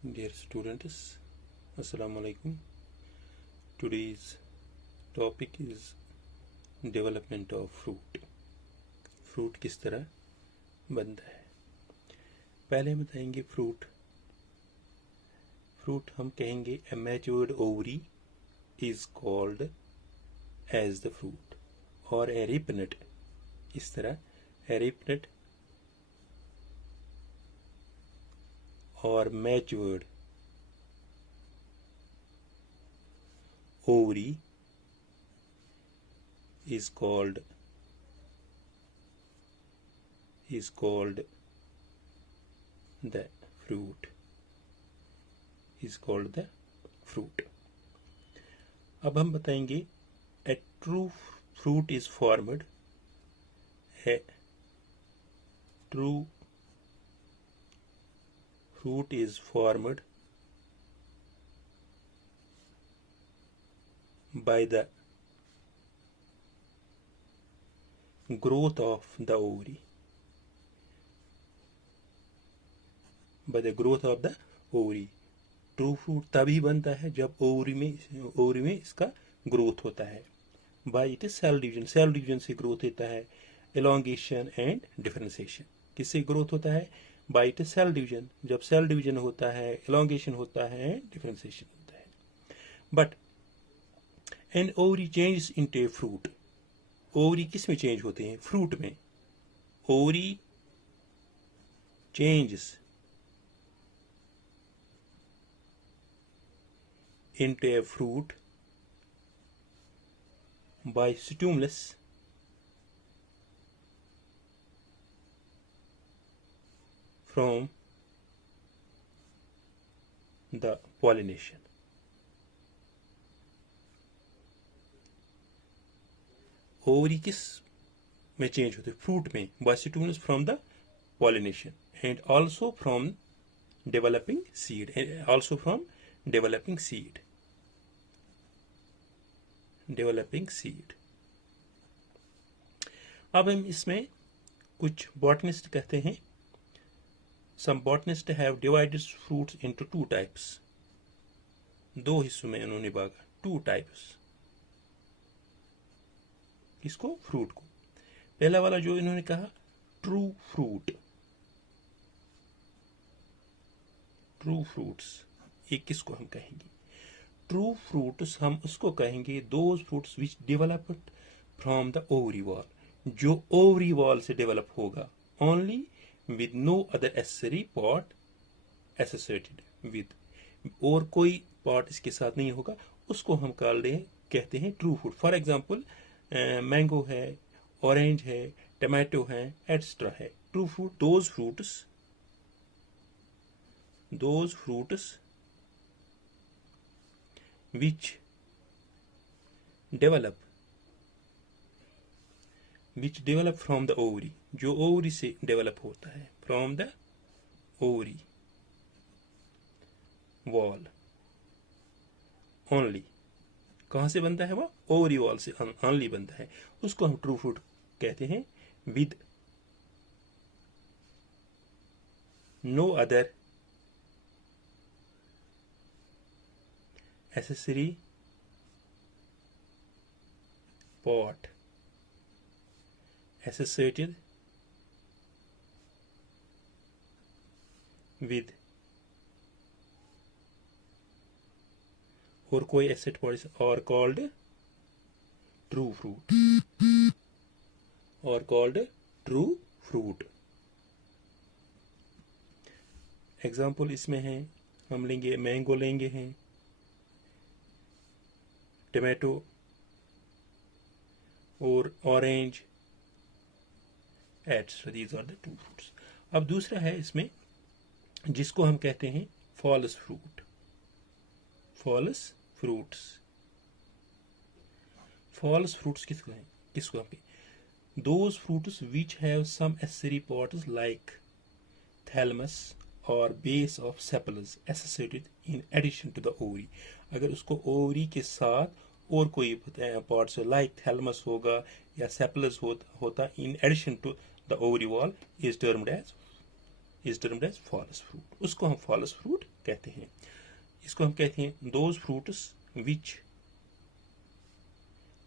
Dear students, Assalamu alaikum. Today's topic is development of fruit. Fruit किस तरह बनता है। पहले हम बताएंगे फ्रूट हम कहेंगे a matured ovary is called as the fruit or a ripe nut। इस तरह a ripe nut or matured ovary is called the fruit अब हम बताएंगे a true fruit is formed by the growth of the ovary true fruit तभी बनता है जब ovary में इसका ग्रोथ होता है। By it is cell division से ग्रोथ होता है। एलोंगेशन एंड डिफरेंशिएशन किससे ग्रोथ होता है? By it is cell division. जब सेल डिवीजन होता है, एलोंगेशन होता है, डिफरेंशिएशन होता है। But an ovary changes into a fruit. Ovary किस में चेंज होते हैं? फ्रूट में। Ovary changes into a fruit by stimulus from the pollination। Ovary किस में चेंज होते हैं? फ्रूट में। by stimulus from the pollination and also from developing seed। अब हम इसमें कुछ बॉटनिस्ट कहते हैं। Some botanists have divided fruits into two types. दो हिस्सों में उन्होंने बांटा, टू टाइप्स। किसको? फ्रूट को। पहला वाला जो इन्होंने कहा ट्रू फ्रूट्स, ये किसको हम कहेंगे? ट्रू फ्रूट्स हम उसको कहेंगे those fruits which developed from the ovary wall, जो ओवरी वॉल से डेवलप होगा। Only with no other accessory part associated with, और कोई पार्ट इसके साथ नहीं होगा, उसको हम कहते हैं true fruit. For example mango है, ऑरेंज है, टमाटो है, एटसेट्रा है। True fruit those fruits which develop from the ovary, जो ओवरी से डेवलप होता है। From the ovary wall only. कहाँ से बनता है वो? ओवरी वॉल से ओनली बनता है, उसको हम ट्रू फ्रूट कहते हैं। With no other accessory part associated with, और कोई एसेट पार्ट और कॉल्ड ट्रू फ्रूट। एग्जाम्पल इसमें है, हम लेंगे मैंगो लेंगे हैं, टमाटो और orange, etcetera. These are the two fruits. अब दूसरा है इसमें जिसको हम कहते हैं फॉल्स फ्रूट्स किसको हम? Those fruits which have some accessory parts like thalamus और base of sepals associated in addition to the ovary. अगर उसको ओवरी के साथ और कोई पार्ट्स लाइक थैलमस होगा या सेपल्स होता in addition to the ovary wall, is termed as is termed as false fruit, उसको हम फॉल्स फ्रूट कहते हैं। इसको हम कहते हैं those fruits which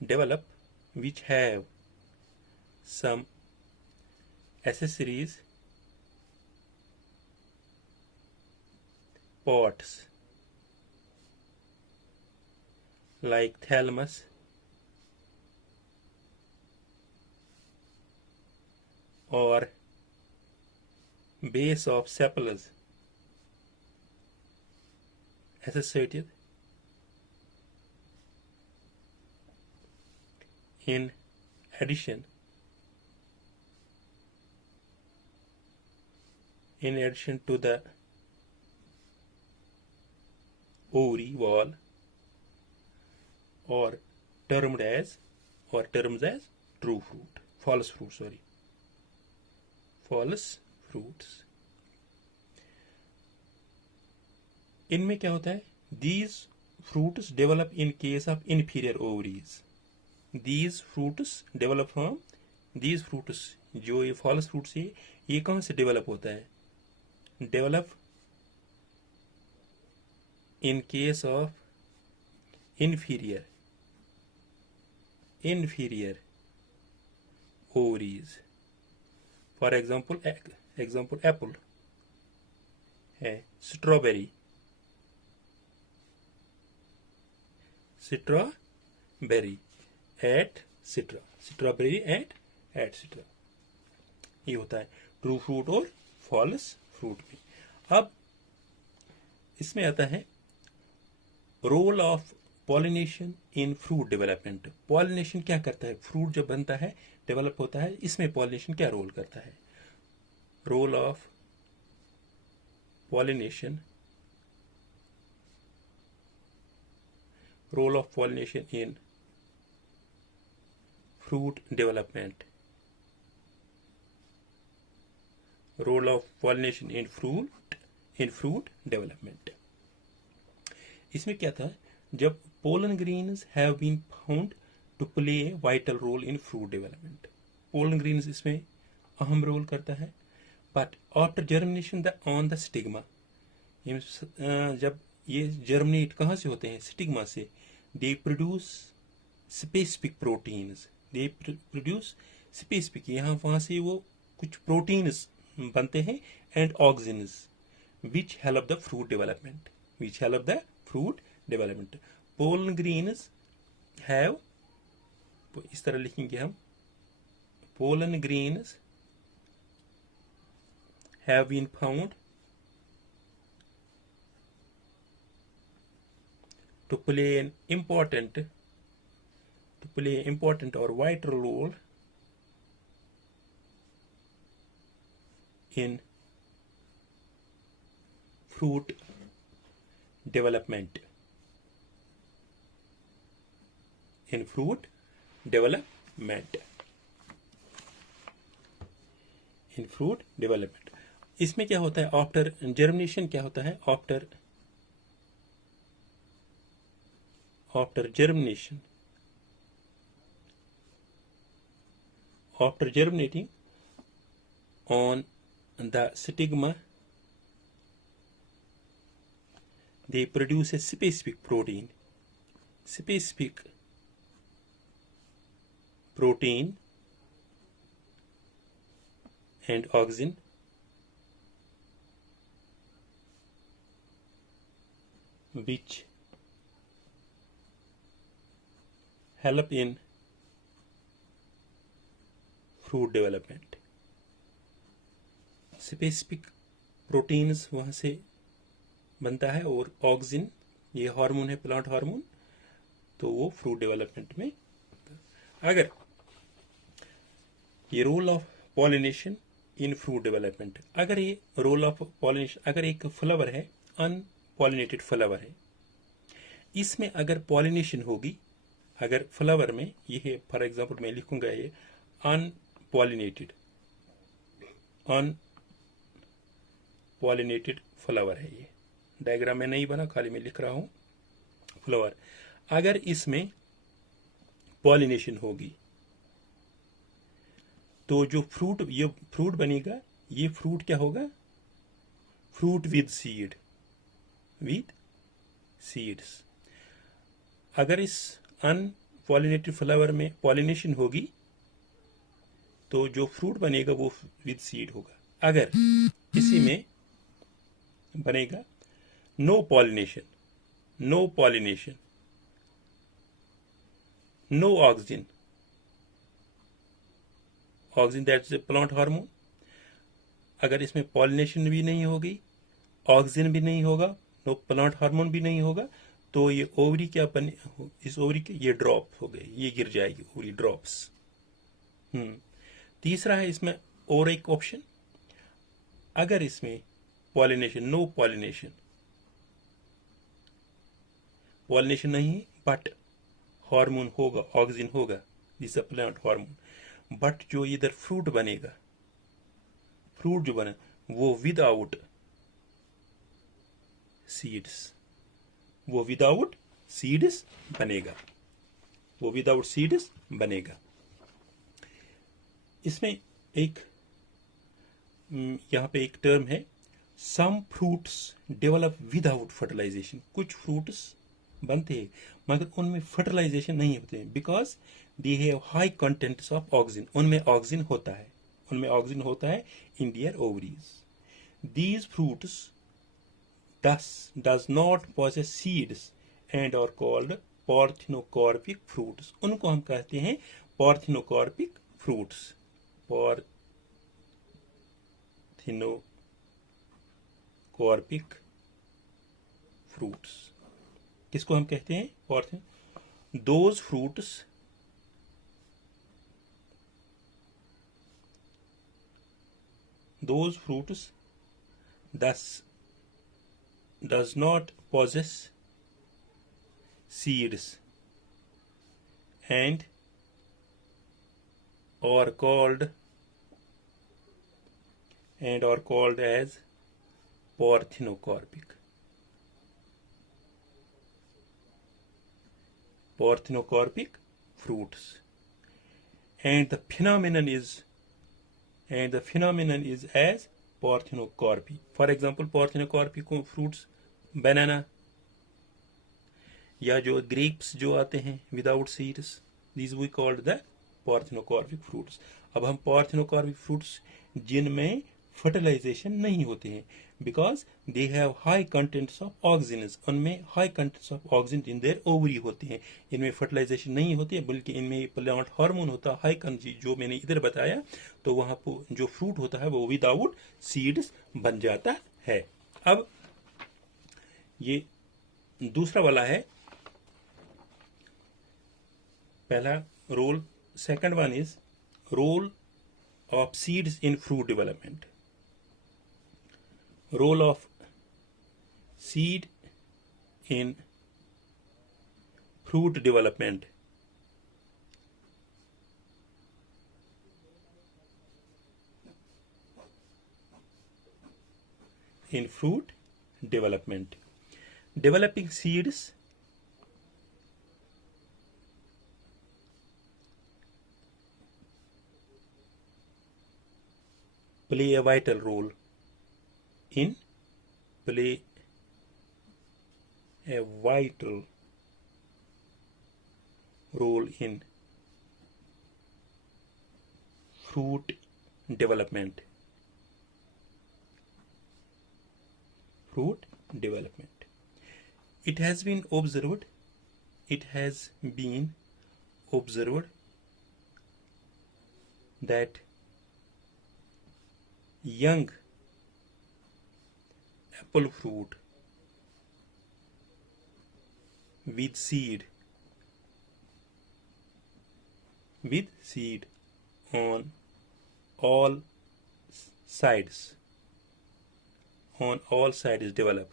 develop which have some accessories, parts like thalamus or base of sepals associated in addition to the ovary wall or termed as true fruit, false fruit, sorry, false fruits। इनमें क्या होता है, these fruits develop in case of inferior ovaries, these fruits develop from, these fruits जो ये false fruits है ये कहाँ से develop होता है, develop in case of inferior ovaries। for example apple है, strawberry etc ये होता है ट्रू फ्रूट और फॉल्स फ्रूट में। अब इसमें आता है role of pollination in fruit development. Pollination क्या करता है, फ्रूट जब बनता है डेवलप होता है, इसमें पॉलिनेशन क्या रोल करता है। Role of pollination in fruit development, role of pollination in fruit development। इसमें क्या था, जब pollen grains have been found to play a vital role in fruit development, pollen grains इसमें अहम रोल करता है, but after germination on the stigma, जब ये जर्मिनेट कहाँ से होते हैं, स्टिग्मा से, they produce specific proteins, यहाँ वहाँ से वो कुछ प्रोटीन्स बनते हैं and auxins which help the fruit development। pollen grains have, इस तरह लिखेंगे हम, pollen grains have been found to play an important or vital role in fruit development, इसमें क्या होता है, आफ्टर जर्मिनेशन क्या होता है, after germinating on the stigma, they produce a specific protein and auxin which help in fruit development. Specific proteins वहाँ से बनता है और ऑक्सिन ये हार्मोन है, प्लांट हार्मोन, तो वो फ्रूट डेवलपमेंट में। अगर ये role of pollination in fruit development, अगर ये रोल ऑफ पॉलिनेशन, अगर एक फ्लावर है, अनपॉलिनेटेड फ्लावर है, इसमें अगर पॉलिनेशन होगी, अगर फ्लावर में ये है, फॉर एग्जांपल मैं लिखूंगा ये अनपॉलिनेटेड फ्लावर है, ये डायग्राम में नहीं बना, खाली मैं लिख रहा हूं फ्लावर। अगर इसमें पॉलिनेशन होगी तो जो फ्रूट, ये फ्रूट बनेगा, ये फ्रूट क्या होगा, फ्रूट विद सीड्स। अगर इस अनपॉलिनेटेड फ्लावर में पॉलिनेशन होगी तो जो फ्रूट बनेगा वो विद सीड होगा। अगर इसी में बनेगा no pollination, no oxygen that's a plant hormone, अगर इसमें पॉलिनेशन भी नहीं होगी, ऑक्सीजन भी नहीं होगा, नो प्लांट हार्मोन भी नहीं होगा, तो ये ओवरी क्या बने, इस ओवरी के ये ड्रॉप हो गए, ये गिर जाएगी ओवरी ड्रॉप्स। तीसरा है इसमें और एक ऑप्शन, अगर इसमें नो पॉलिनेशन नहीं बट हार्मोन होगा, ऑक्सीजन होगा, दिस प्लांट हार्मोन, बट जो इधर फ्रूट बनेगा, फ्रूट जो बने वो विदाउट सीड्स बनेगा, इसमें एक यहाँ पे एक टर्म है, some fruits develop without fertilisation. कुछ फ्रूट्स बनते हैं मगर उनमें फर्टिलाइजेशन नहीं होते हैं, because they have high contents of oxygen. उनमें ऑक्सीजन होता है in their ovaries. These fruits thus does not possess seeds and are called parthenocarpic fruits। उनको हम कहते हैं parthenocarpic fruits। किसको हम कहते हैं? those fruits thus does not possess seeds and are called as parthenocarpic fruits, and the phenomenon is as parthenocarpy। for example parthenocarpy को fruits banana या जो grapes जो आते हैं without seeds, these we called the parthenocarpic fruits। अब हम parthenocarpic fruits जिनमें fertilisation नहीं होते हैं, because they have high contents of oxygen, उनमें high contents of oxygen in their ovary होते हैं, इनमें फर्टिलाइजेशन नहीं होती है, बल्कि इनमें प्लांट हार्मोन होता है हाई कंटेंट, जो मैंने इधर बताया। तो वहां पर जो फ्रूट होता है वो विदाउट सीड्स बन जाता है। अब ये दूसरा वाला है, पहला role, second one is role of seeds in fruit development। Role of seed in fruit development। Developing seeds play a vital role in fruit development। It has been observed that young apple fruit with seed on all sides develop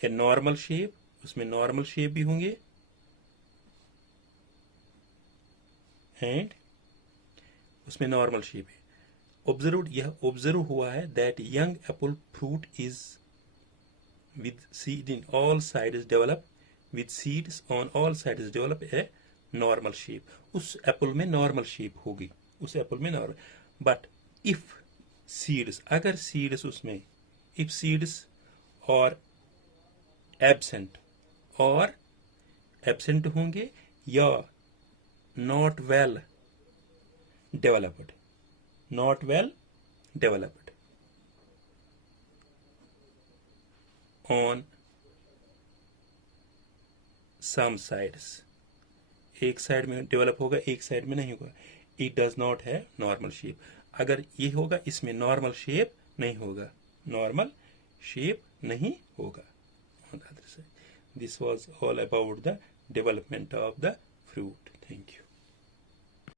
a normal shape, उसमें normal shape भी होंगे, and उसमें normal shape है। Observe हुआ है that young apple fruit is with seed in all sides develop a normal shape. उस apple में normal shape होगी, बट इफ सीड्स, अगर सीड्स उसमें, इफ सीड्स और एब्सेंट होंगे या not well developed, on some sides, एक साइड में डेवलप होगा एक साइड में नहीं होगा, it does not have normal shape, अगर ये होगा इसमें नॉर्मल शेप नहीं होगा, on the other side. This was all about the development of the fruit. Thank you.